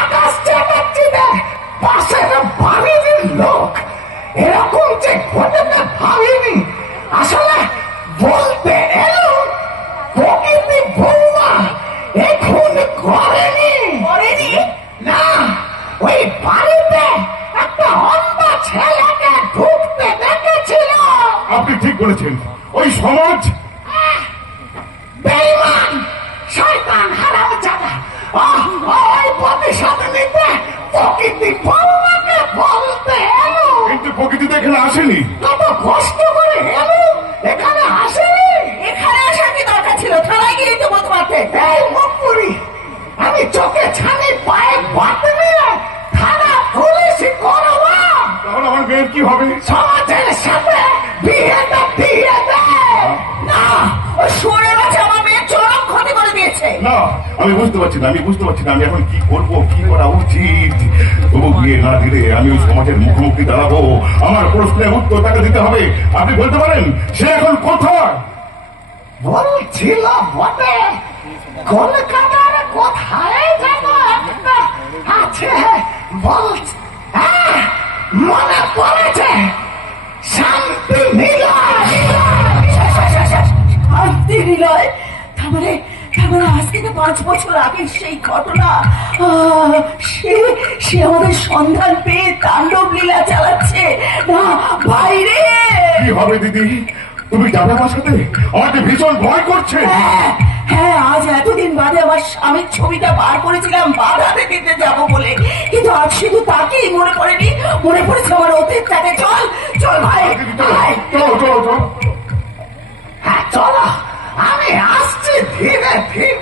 আকাশ চালাচ্ছি পাশের বাড়ির লোক এরকম যে ঘটনা ভাবিনি। আসলে বলতে এলো প্রকৃতি বৌমা এখন করেনি না, ওই বাড়িতে একটা অন্ধ ছেলেকে ঢুকতে দেখেছিল। আপনি ঠিক বলেছেন, ওই সমাজ বেঈমান শয়তান হারামজাদা ওই প্রতিশোধ নিতে প্রকৃতি বৌমাকে বলতে এলো। কিন্তু প্রকৃতি তো এখানে আসেনি। কত কষ্ট করে এলো, এখানে আসেনি। এখানে আসার কি দরকার ছিল? থানায় গিয়ে তো বলতে পারতে। এই মুখপুরি, আমি চোখে ছানি পায়ে বাতে নিয়ে থানা পুলিশ করবো। তাহলে আমার মেয়ের কি হবে? সমাজের সাথে বিয়েটা দিয়ে দে না। শুনে গেছে আমার মেয়ে চরম ক্ষতি করে দিয়েছে। না, আমি বুঝতে পারছি না, আমি এখন কি করব, কি করা উচিত। তবু বিয়ে না দিলে আমি ওই সমাজের মুখোমুখি দাঁড়াবো, আমার প্রশ্নের উত্তর তাকে দিতে হবে। আপনি বলতে পারেন সে এখন কোথায়? বলছিল বটে কলকাতার কোথায় যেন একটা আছে, বলছে মনে পড়েছে শান্তি নিলয়। শান্তি নিলয় তার মানে আজ থেকে 5 বছর আগে সেই ঘটনা। সে আমাদের সন্ধান পেয়ে তাণ্ডব লীলা চালাচ্ছে না বাইরে। কি হবে দিদি, তুমি যাবে আমার সাথে? আমাকে ভীষণ ভয় করছে। হ্যাঁ, আজ এতদিন বাদে আমার স্বামীর ছবিটা বার করেছিলাম বাধাতে দিতে যাবো বলে, কিন্তু আজ শুধু তাকেই মনে পড়েনি, মনে পড়েছে আমার অতীতটাকে। চল চল ভাই, চলো চলো চলো। হ্যাঁ চলো, আমি আসছি ধীরে ধীরে।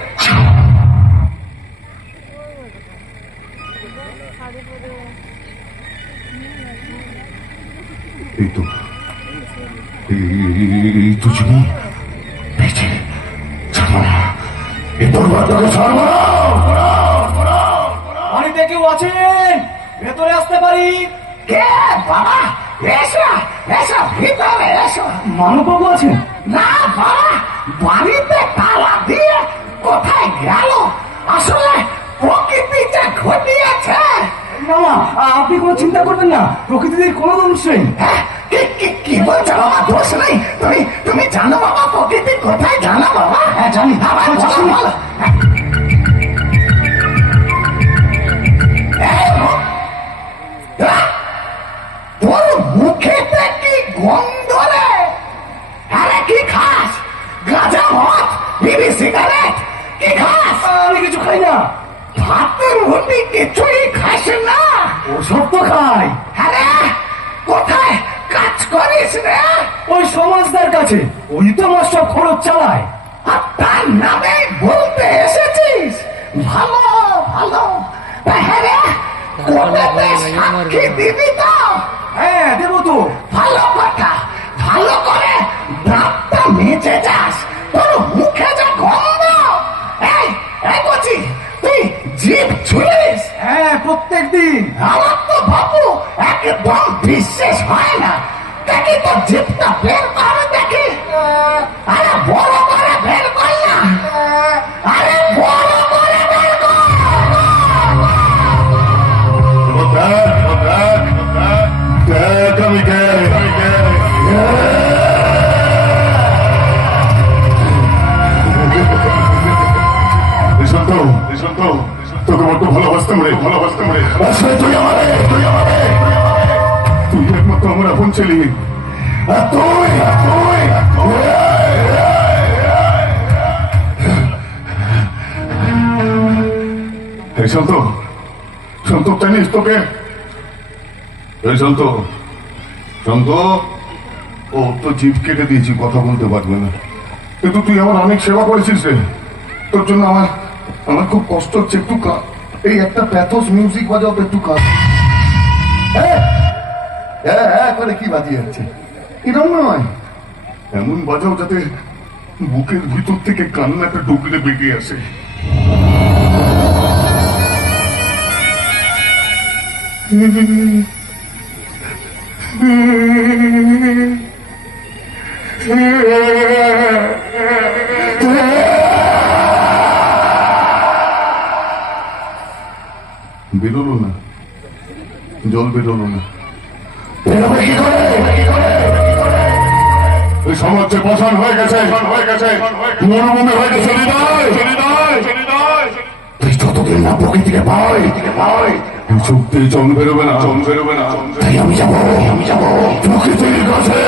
এই তো এই তো জীবন বেঁচে বাড়িতে কেউ আছেন? ভেতরে আসতে পারি? কে বাবা? এসো এসো, ভিতরে এসো। মানববাবু আছেন? না বাবা, বাড়িতে তালা দিয়ে কোথায় গেল? আসলে প্রকৃতি যে ঘটিয়েছে। মামা, আপনি কোনো চিন্তা করবেন না, প্রকৃতির কোনো দোষ নেই। কি বলছো বাবা? দোষ নেই? তুমি জানো বাবা প্রকৃতি কোথায়? জানো বাবা? হ্যাঁ জানি। বলো। তোর মুখেতে কি গন্ধ রে? আরে কি খাস? গাঁজা, মদ, বিড়ি, সিগারেট কি খাস? আমি কিছু খাই না। ভাতের রুটি কিছুই খাস না? ওসব তো খাই। আরে কোথায় কাজ করিস রে? ওই সমাজদার কাছে, ওই তো আমার সব খরচ চালায়। আর তার নামে বলতে এসেছিস? ভালো ভালো। হ্যাঁ, কোর্টেতে সাক্ষী দিবি তো? হ্যাঁ দেবো তো। ভালো কথা, ভালো করে দাঁতটা মেজে যাস, তোর মুখে যা গন্ধ। এই বলছি, তুই জিভ ছুলিস? হ্যাঁ প্রত্যেক দিন। আমার তো বাবু একদম বিশ্বাস হয় না। দেখি তো জিভটা বের করে দেখি। আরে বড় করে বের কর না। আরে বড় করে বের কর। আমি তোকে বড্ড ভালোবাসতাম রে, তুই একমাত্র আমার আপন ছেলে। সন্তোষ জানিস তোকে? ও তো জিভ কেটে দিয়েছি, কথা বলতে পারবে না, কিন্তু তুই আমার অনেক সেবা করেছিস রে। তোর জন্য আমার খুব কষ্ট হচ্ছে। একটু এই একটা প্যাথোস মিউজিক বাজাও তো, একটু কাজ। হ্যাঁ করে কি বাজিয়ে যাচ্ছে? এরকম নয়, এমন বাজাও যাতে বুকের ভিতর থেকে কান্নাটা ডুবলে বেরিয়ে আসে। বেরোলো না, জল বেরোলো না। বেরোবে কি করে? এই সমাজ যে পাষাণ হয়ে গেছে, মরুভূমি হয়ে গেছে হৃদয়। তুই যতদিন না প্রকৃতিকে পাই এই শক্তি জল বেরোবে না, জল বেরোবে না। তাই আমি যাবো প্রকৃতির কাছে।